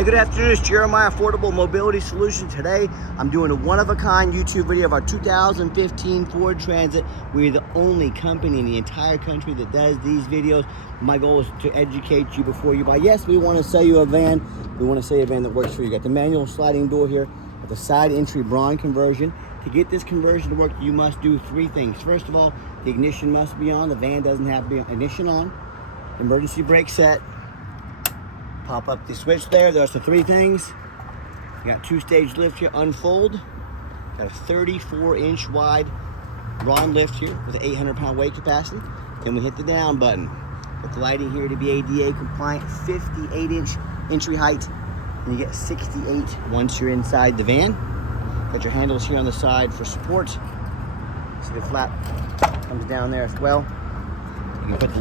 Hey, good afternoon, it's Jeremiah Affordable Mobility Solutions. Today, I'm doing a one-of-a-kind YouTube video of our 2015 Ford Transit. We're the only company in the entire country that does these videos. My goal is to educate you before you buy. Yes, we want to sell you a van. We want to sell you a van that works for you. You got the manual sliding door here, the side entry bronze conversion. To get this conversion to work, you must do three things. First of all, the ignition must be on. The van doesn't have to be ignition on. Emergency brake set. Pop up the switch there. There's the three things. You got two-stage lift here, unfold. Got a 34-inch wide Ron lift here with an 800-pound weight capacity. Then we hit the down button. With the lighting here to be ADA compliant, 58-inch entry height, and you get 68 once you're inside the van. Got your handles here on the side for support. See the flap comes down there as well. You can put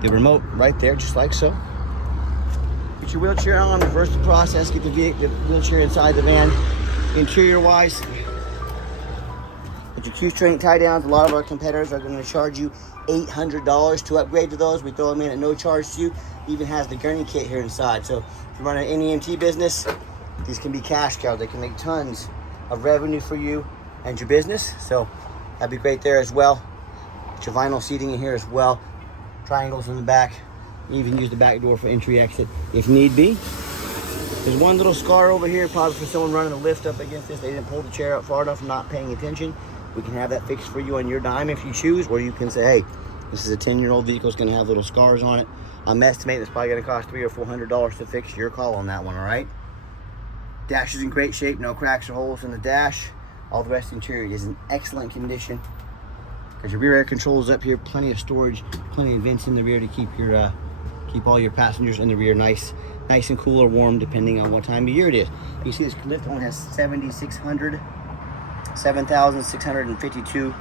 the remote right there, just like so. Get your wheelchair on, reverse the process, get the wheelchair inside the van. Interior wise, with your Q-string tie downs, a lot of our competitors are going to charge you $800 to upgrade to those. We throw them in at no charge to you. Even has the gurney kit here inside. So if you run an NEMT business, these can be cash cows. They can make tons of revenue for you and your business. So that'd be great there as well. Get your vinyl seating in here as well. Triangles in the back. You even use the back door for entry exit if need be. There's one little scar over here, probably for someone running the lift up against this. They didn't pull the chair up far enough, not paying attention. We can have that fixed for you on your dime if you choose, or you can say, hey, this is a 10-year-old vehicle, it's gonna have little scars on it. I'm estimating it's probably gonna cost $300 or $400 to fix. Your call on that one, all right? Dash is in great shape, no cracks or holes in the dash. All the rest of the interior is in excellent condition. Got your rear air controls up here, plenty of storage, plenty of vents in the rear to keep your keep all your passengers in the rear nice and cool or warm depending on what time of year it is. You see this lift only has 7,652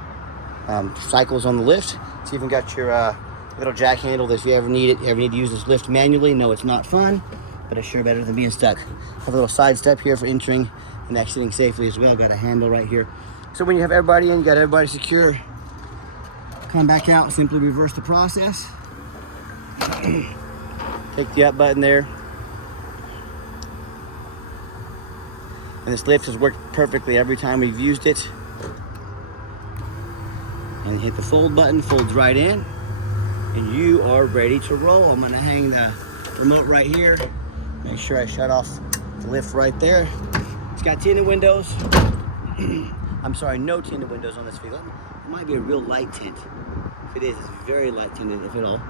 cycles on the lift. It's even got your little jack handle that if you ever need it, ever need to use this lift manually. No, it's not fun, but it's sure better than being stuck. Have a little side step here for entering and exiting safely as well. Got a handle right here. So when you have everybody in, you got everybody secure. Come back out, simply reverse the process. Take the up button there. And this lift has worked perfectly every time we've used it. And hit the fold button, folds right in. And you are ready to roll. I'm gonna hang the remote right here. Make sure I shut off the lift right there. It's got tinted windows. I'm sorry, no tinted windows on this vehicle. It might be a real light tint. If it is, it's very light tinted, if at all.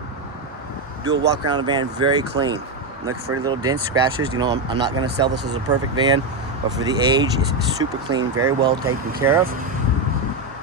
Do a walk around the van very clean. Look for any little dents, scratches. You know, I'm not gonna sell this as a perfect van, but for the age, it's super clean, very well taken care of.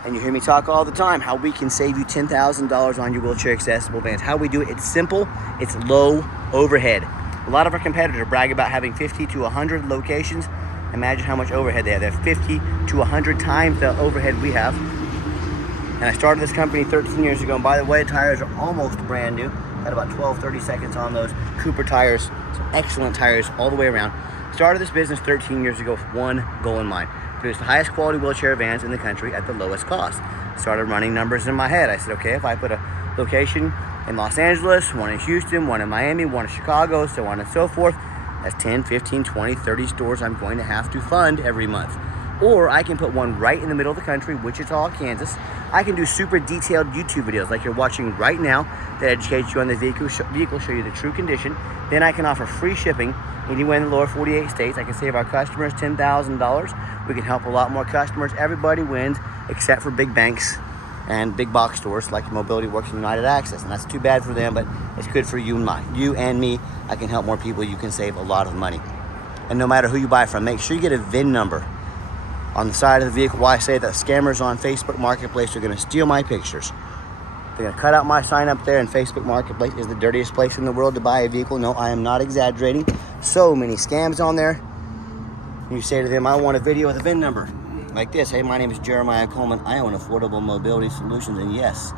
And you hear me talk all the time, how we can save you $10,000 on your wheelchair accessible vans. How we do it, it's simple, it's low overhead. A lot of our competitors brag about having 50 to 100 locations. Imagine how much overhead they have. They have 50 to 100 times the overhead we have. And I started this company 13 years ago, and by the way, tires are almost brand new. Got about 30 seconds on those. Cooper tires, some excellent tires all the way around. Started this business 13 years ago with one goal in mind: produce the highest quality wheelchair vans in the country at the lowest cost. Started running numbers in my head. I said, okay, if I put a location in Los Angeles, one in Houston, one in Miami, one in Chicago, so on and so forth, that's 10, 15, 20, 30 stores I'm going to have to fund every month. Or I can put one right in the middle of the country, Wichita, Kansas. I can do super detailed YouTube videos like you're watching right now that educates you on the vehicle, show you the true condition. Then I can offer free shipping anywhere in the lower 48 states. I can save our customers $10,000. We can help a lot more customers. Everybody wins except for big banks and big box stores like Mobility Works and United Access. And that's too bad for them, but it's good for you and me. I can help more people. You can save a lot of money. And no matter who you buy from, make sure you get a VIN number on the side of the vehicle. Why I say that scammers on Facebook Marketplace are going to steal my pictures. They're going to cut out my sign up there, and Facebook Marketplace is the dirtiest place in the world to buy a vehicle. No, I am not exaggerating. So many scams on there. You say to them, I want a video with a VIN number. Like this: hey, my name is Jeremiah Coleman. I own Affordable Mobility Solutions, and yes,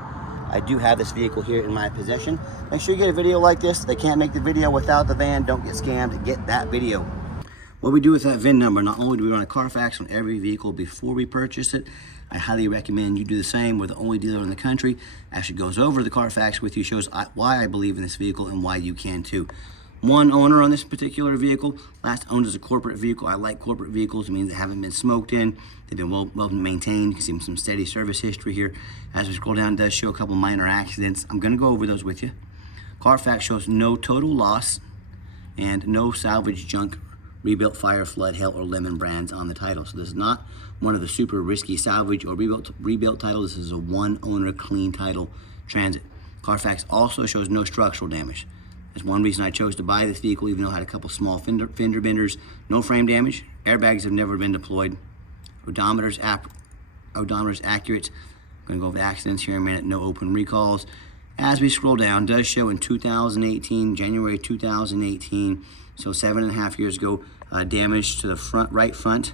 I do have this vehicle here in my possession. Make sure you get a video like this. They can't make the video without the van. Don't get scammed. Get that video. What we do with that VIN number, not only do we run a Carfax on every vehicle before we purchase it, I highly recommend you do the same. We're the only dealer in the country. Actually goes over the Carfax with you, shows why I believe in this vehicle and why you can too. one owner on this particular vehicle. Last owned is a corporate vehicle. I like corporate vehicles. It means they haven't been smoked in. They've been well maintained. You can see some steady service history here. As we scroll down, it does show a couple minor accidents. I'm gonna go over those with you. Carfax shows no total loss and no salvage, junk, rebuilt, fire, flood, hail, or lemon brands on the title. So this is not one of the super risky salvage or rebuilt titles. This is a one owner clean title Transit. Carfax also shows no structural damage. That's one reason I chose to buy this vehicle, even though it had a couple small fender benders. No frame damage. Airbags have never been deployed. Odometer's accurate. I'm gonna go over the accidents here in a minute. No open recalls. As we scroll down, does show in 2018, January 2018, so 7.5 years ago, damage to the right front,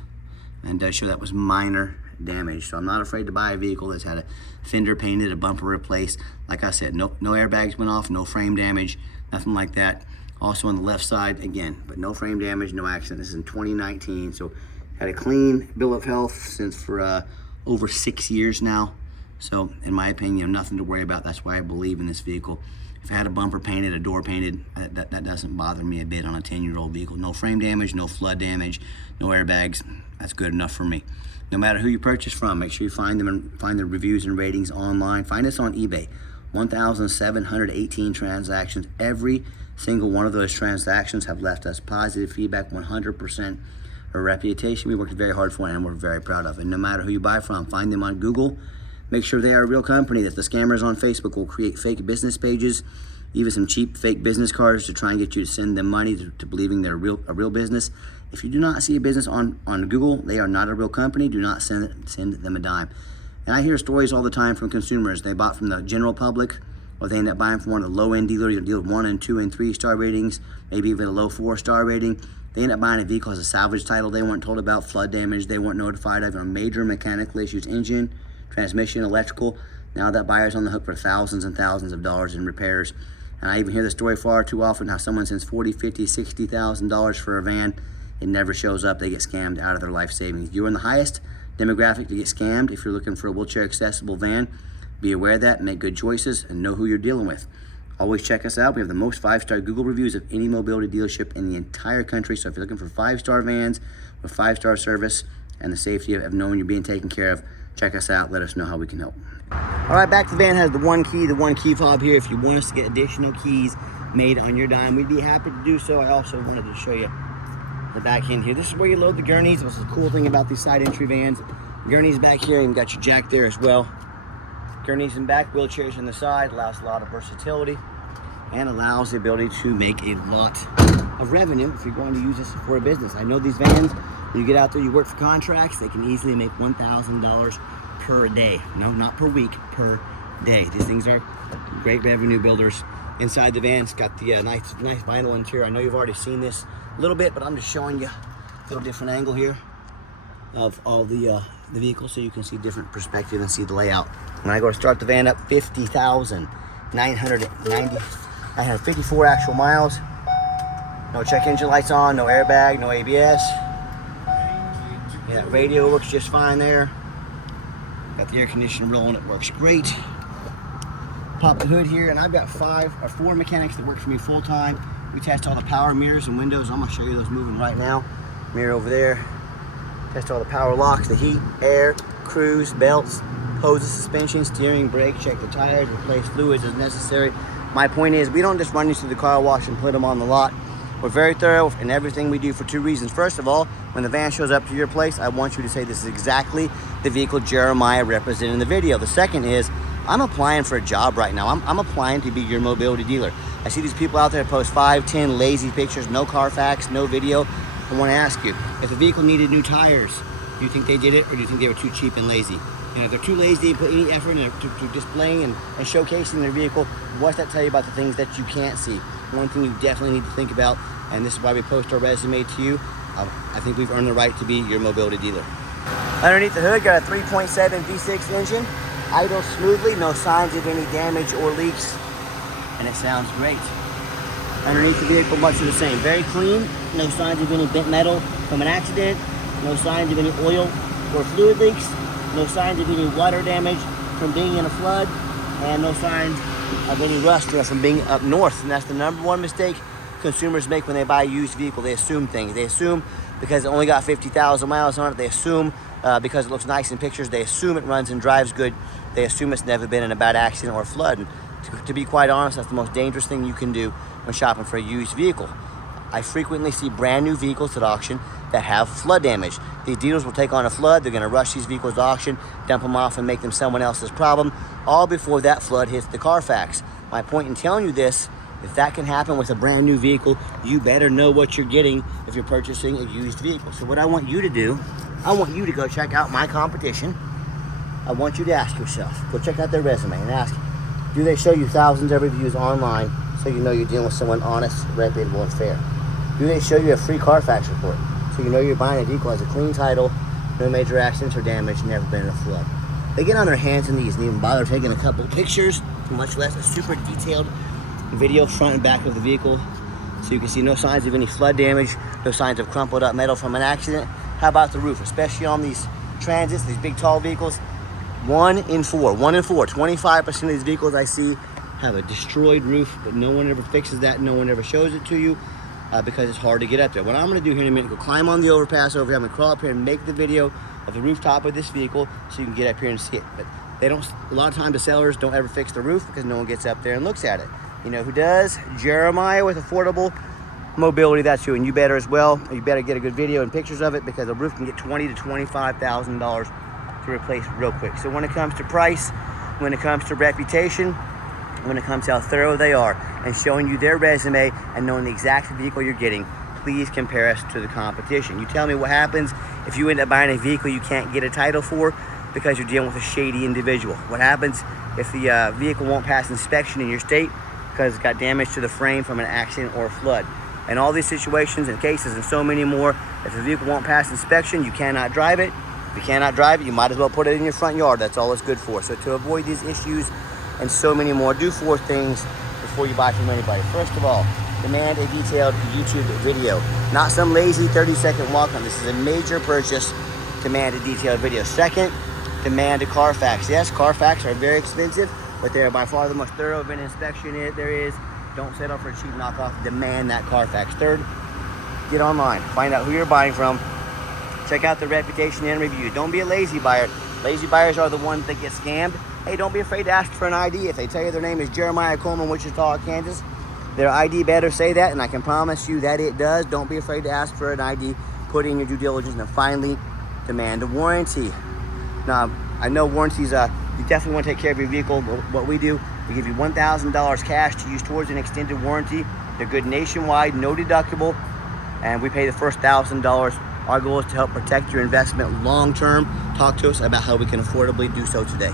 and does show that was minor damage. So I'm not afraid to buy a vehicle that's had a fender painted, a bumper replaced. Like I said, no airbags went off, no frame damage, nothing like that. Also on the left side, again, but no frame damage, no accident. This is in 2019, so had a clean bill of health since for over 6 years now. So in my opinion, nothing to worry about. That's why I believe in this vehicle. If I had a bumper painted, a door painted, that doesn't bother me a bit on a 10-year-old vehicle. No frame damage, no flood damage, no airbags. That's good enough for me. No matter who you purchase from, make sure you find them and find the reviews and ratings online. Find us on eBay. 1,718 transactions. Every single one of those transactions have left us positive feedback, 100%. A reputation we worked very hard for and we're very proud of. And no matter who you buy from, find them on Google. Make sure they are a real company, that the scammers on Facebook will create fake business pages, even some cheap fake business cards to try and get you to send them money to believing they're a real business. If you do not see a business on Google, they are not a real company. Do not send them a dime. And I hear stories all the time from consumers. They bought from the general public, or they end up buying from one of the low-end dealers. You'll deal with 1 and 2 and 3 star ratings, maybe even a low 4-star rating. They end up buying a vehicle as a salvage title. They weren't told about flood damage. They weren't notified of major mechanical issues, engine, transmission, electrical. Now that buyer's on the hook for thousands and thousands of dollars in repairs. And I even hear the story far too often how someone sends $40,000, $50,000, $60,000 for a van. It never shows up. They get scammed out of their life savings. You're in the highest demographic to get scammed. If you're looking for a wheelchair accessible van, be aware of that, make good choices, and know who you're dealing with. Always check us out. We have the most 5-star Google reviews of any mobility dealership in the entire country. So if you're looking for 5-star vans with 5-star service and the safety of knowing you're being taken care of, check us out. Let us know how we can help. All right, back to the van. Has the one key fob here. If you want us to get additional keys made on your dime, we'd be happy to do so. I also wanted to show you the back end here. This is where you load the gurneys. This is the cool thing about these side entry vans. Gurneys back here, and got your jack there as well. Gurneys in back, wheelchairs on the side, allows a lot of versatility and allows the ability to make a lot of revenue if you're going to use this for a business. I know these vans, when you get out there, you work for contracts, they can easily make $1,000 per day. No, not per week, per day. These things are great revenue builders. Inside the van, it's got the nice vinyl interior. I know you've already seen this a little bit, but I'm just showing you a little different angle here of all the vehicle so you can see different perspective and see the layout. When I go to start the van up, 50,954 actual miles. No check engine lights on, no airbag, no ABS. Yeah, radio works just fine there. Got the air conditioner rolling, it works great. Pop the hood here, and I've got 4 mechanics that work for me full time. We test all the power mirrors and windows. I'm gonna show you those moving right now. Mirror over there. Test all the power locks, the heat, air, cruise, belts, hoses, suspension, steering, brake, check the tires, replace fluids as necessary. My point is, we don't just run you through the car wash and put them on the lot. We're very thorough in everything we do for 2 reasons. First of all, when the van shows up to your place, I want you to say this is exactly the vehicle Jeremiah represented in the video. The second is, I'm applying for a job right now. I'm applying to be your mobility dealer. I see these people out there post 5, 10 lazy pictures, no Carfax, no video. I want to ask you, if the vehicle needed new tires, do you think they did it, or do you think they were too cheap and lazy? And if they're too lazy to put any effort into displaying and showcasing their vehicle, what's that tell you about the things that you can't see? One thing you definitely need to think about, and this is why we post our resume to you, I think we've earned the right to be your mobility dealer. Underneath the hood, got a 3.7 V6 engine, idles smoothly, no signs of any damage or leaks, and it sounds great. Underneath the vehicle, much of the same. Very clean, no signs of any bent metal from an accident, no signs of any oil or fluid leaks, no signs of any water damage from being in a flood, and no signs of any rust from being up north. And that's the #1 mistake consumers make when they buy a used vehicle. They assume things. They assume because it only got 50,000 miles on it. They assume because it looks nice in pictures. They assume it runs and drives good. They assume it's never been in a bad accident or flood. And to be quite honest, that's the most dangerous thing you can do when shopping for a used vehicle. I frequently see brand new vehicles at auction that have flood damage. These dealers will take on a flood. They're going to rush these vehicles to auction, dump them off, and make them someone else's problem, all before that flood hits the Carfax. My point in telling you this, if that can happen with a brand new vehicle, you better know what you're getting if you're purchasing a used vehicle. So what I want you to do, I want you to go check out my competition. I want you to ask yourself, go check out their resume and ask, do they show you thousands of reviews online so you know you're dealing with someone honest, reputable, and fair? Do they show you a free Carfax report so you know you're buying a vehicle that has a clean title, no major accidents or damage, never been in a flood? They get on their hands and knees and even bother taking a couple of pictures, much less a super detailed video front and back of the vehicle so you can see no signs of any flood damage, no signs of crumpled up metal from an accident. How about the roof? Especially on these Transits, these big tall vehicles, 1 in 4, 25% of these vehicles I see have a destroyed roof, but no one ever fixes that. No one ever shows it to you because it's hard to get up there. What I'm going to do here in a minute, go climb on the overpass over here. I'm going to crawl up here and make the video of the rooftop of this vehicle so you can get up here and see it. But they don't, a lot of times the sellers don't ever fix the roof because no one gets up there and looks at it. You know who does? Jeremiah with Affordable Mobility. That's you, and you better as well. You better get a good video and pictures of it because the roof can get $20,000 to $25,000 to replace real quick. So when it comes to price, when it comes to reputation, when it comes to how thorough they are and showing you their resume and knowing the exact vehicle you're getting, please compare us to the competition. You tell me what happens if you end up buying a vehicle you can't get a title for because you're dealing with a shady individual. What happens if the vehicle won't pass inspection in your state because it's got damage to the frame from an accident or a flood? And all these situations and cases and so many more, if the vehicle won't pass inspection, you cannot drive it. If you cannot drive it, you might as well put it in your front yard. That's all it's good for. So to avoid these issues and so many more, do 4 things before you buy from anybody. First of all, demand a detailed YouTube video, not some lazy 30-second walk-on. This is a major purchase. Demand a detailed video. Second, demand a Carfax. Yes, Carfax are very expensive, but they are by far the most thorough of an inspection there is. Don't settle for a cheap knockoff. Demand that Carfax. Third, get online. Find out who you're buying from. Check out the reputation and review. Don't be a lazy buyer. Lazy buyers are the ones that get scammed. Hey, don't be afraid to ask for an ID. If they tell you their name is Jeremiah Coleman, Wichita, Kansas, their ID better say that, and I can promise you that it does. Don't be afraid to ask for an ID. Put in your due diligence, and finally, demand a warranty. Now, I know warranties, you definitely want to take care of your vehicle. What we do, we give you $1,000 cash to use towards an extended warranty. They're good nationwide, no deductible, and we pay the first $1,000. Our goal is to help protect your investment long term. Talk to us about how we can affordably do so today.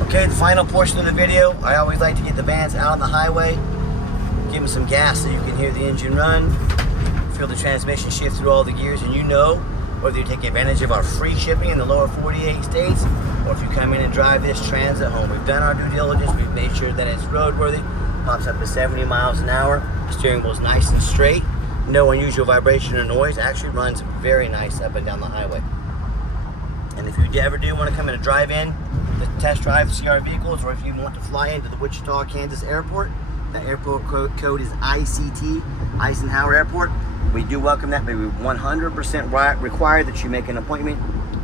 Okay, the final portion of the video, I always like to get the vans out on the highway, give them some gas so you can hear the engine run, feel the transmission shift through all the gears, and you know whether you take advantage of our free shipping in the lower 48 states or if you come in and drive this Transit home. We've done our due diligence, we've made sure that it's roadworthy, pops up to 70 miles an hour, the steering wheel's nice and straight, no unusual vibration or noise, actually runs very nice up and down the highway. And if you ever do want to come in and drive in, to test drive, see our vehicles, or if you want to fly into the Wichita, Kansas airport, the airport code is ICT, Eisenhower Airport. We do welcome that, but we 100% require that you make an appointment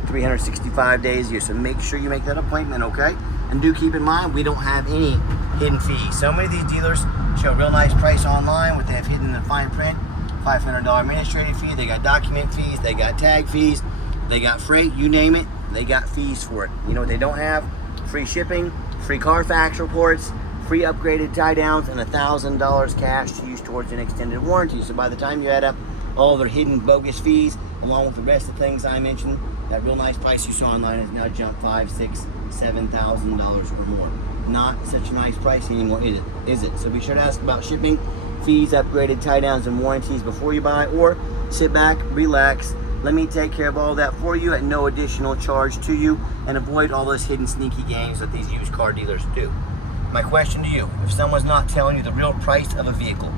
365 days a year. So make sure you make that appointment, okay? And do keep in mind, we don't have any hidden fees. So many of these dealers show a real nice price online, what they have hidden in the fine print. $500 administrative fee, they got document fees, they got tag fees, they got freight, you name it, they got fees for it. You know what they don't have? Free shipping, free Carfax reports, free upgraded tie downs, and $1,000 cash to use towards an extended warranty. So by the time you add up all their hidden bogus fees, along with the rest of the things I mentioned, that real nice price you saw online has now jumped $5,000, $6,000, $7,000 or more. Not such a nice price anymore, is it? So be sure to ask about shipping, fees, upgraded tie downs, and warranties before you buy, or sit back, relax, let me take care of all that for you at no additional charge to you, and avoid all those hidden sneaky games that these used car dealers do. My question to you, if someone's not telling you the real price of a vehicle,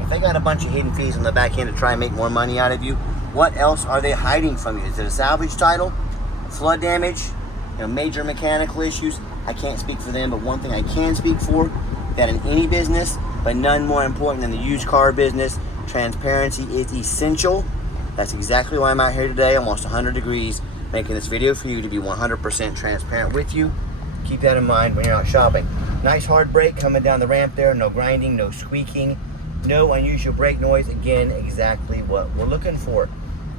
if they got a bunch of hidden fees on the back end to try and make more money out of you, what else are they hiding from you? Is it a salvage title, flood damage, major mechanical issues? I can't speak for them, but one thing I can speak for, that in any business, but none more important than the used car business. Transparency is essential. That's exactly why I'm out here today, almost 100 degrees, making this video for you to be 100% transparent with you. Keep that in mind when you're out shopping. Nice hard brake coming down the ramp there. No grinding, no squeaking, no unusual brake noise. Again, exactly what we're looking for.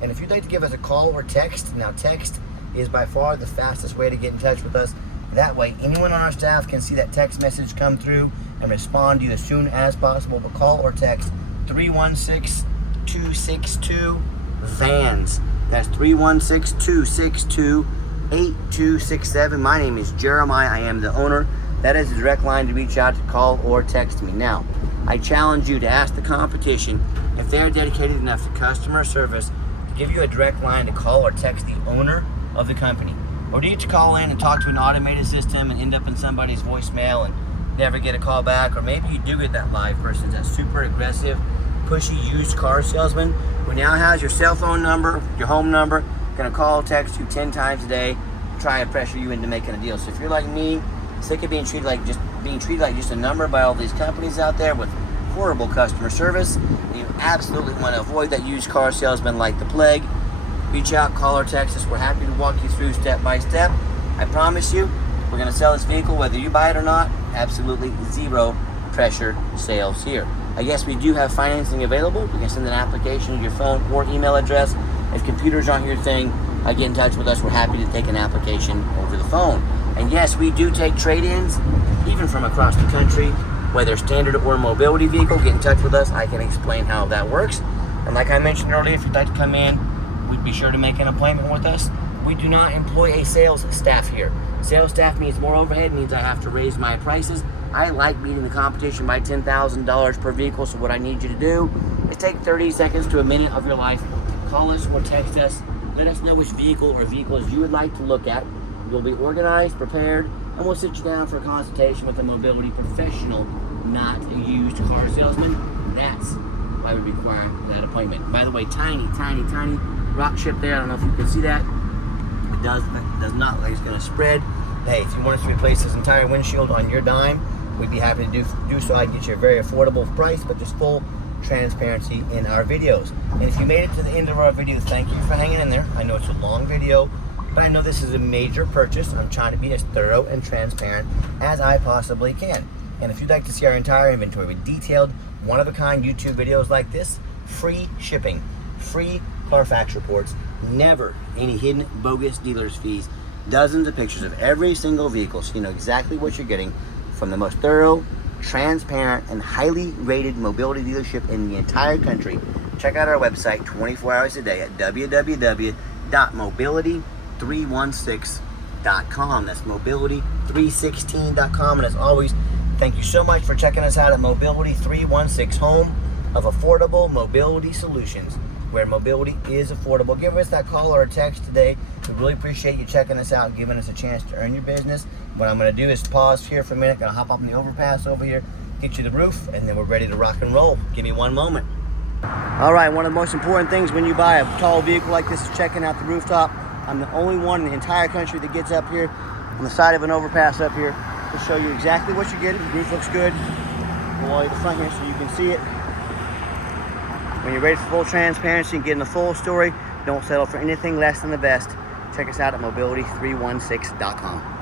And if you'd like to give us a call or text, now text is by far the fastest way to get in touch with us. That way, anyone on our staff can see that text message come through and respond to you as soon as possible. But call or text 316-262-VANS. That's 316-262-8267. My name is Jeremiah. I am the owner. That is the direct line to reach out to call or text me. Now, I challenge you to ask the competition if they are dedicated enough to customer service to give you a direct line to call or text the owner of the company. Or do you have to call in and talk to an automated system and end up in somebody's voicemail and never get a call back? Or maybe you do get that live person, that super aggressive, pushy used car salesman who now has your cell phone number, your home number, gonna call, text you 10 times a day, try and pressure you into making a deal. So if you're like me, sick of being treated like just a number by all these companies out there with horrible customer service, and you absolutely want to avoid that used car salesman like the plague, reach out, call or text us. We're happy to walk you through step by step. I promise you, we're going to sell this vehicle whether you buy it or not. Absolutely zero pressure sales here. I guess we do have financing available. You can send an application to your phone or email address. If computers aren't your thing, get in touch with us. We're happy to take an application over the phone. And yes, we do take trade-ins, even from across the country, whether standard or mobility vehicle. Get in touch with us. I can explain how that works. And like I mentioned earlier, if you'd like to come in, we'd be sure to make an appointment with us. We do not employ a sales staff here. Sales staff means more overhead, means I have to raise my prices. I like beating the competition by $10,000 per vehicle, so what I need you to do is take 30 seconds to a minute of your life, call us or text us, let us know which vehicle or vehicles you would like to look at. We'll be organized, prepared, and we'll sit you down for a consultation with a mobility professional, not a used car salesman. That's why we require that appointment. By the way, tiny, tiny, tiny rock chip there. I don't know if you can see that. It does not look like it's going to spread. Hey, if you want us to replace this entire windshield on your dime, we'd be happy to do so. I can get you a very affordable price, but just full transparency in our videos. And if you made it to the end of our video, thank you for hanging in there. I know it's a long video, but I know this is a major purchase. I'm trying to be as thorough and transparent as I possibly can. And if you'd like to see our entire inventory with detailed, one-of-a-kind YouTube videos like this, free shipping, free Carfax reports, never any hidden bogus dealer's fees, dozens of pictures of every single vehicle so you know exactly what you're getting from the most thorough, transparent, and highly rated mobility dealership in the entire country. Check out our website 24 hours a day at www.mobility316.com. That's mobility316.com. And as always, thank you so much for checking us out at Mobility 316, home of affordable mobility solutions, where mobility is affordable. Give us that call or a text today. We really appreciate you checking us out and giving us a chance to earn your business. What I'm gonna do is pause here for a minute, gonna hop up on the overpass over here, get you the roof, and then we're ready to rock and roll. Give me one moment. All right, one of the most important things when you buy a tall vehicle like this is checking out the rooftop. I'm the only one in the entire country that gets up here on the side of an overpass up here to show you exactly what you're getting. The roof looks good. We'll all the front here so you can see it. When you're ready for full transparency and getting the full story, don't settle for anything less than the best. Check us out at mobility316.com.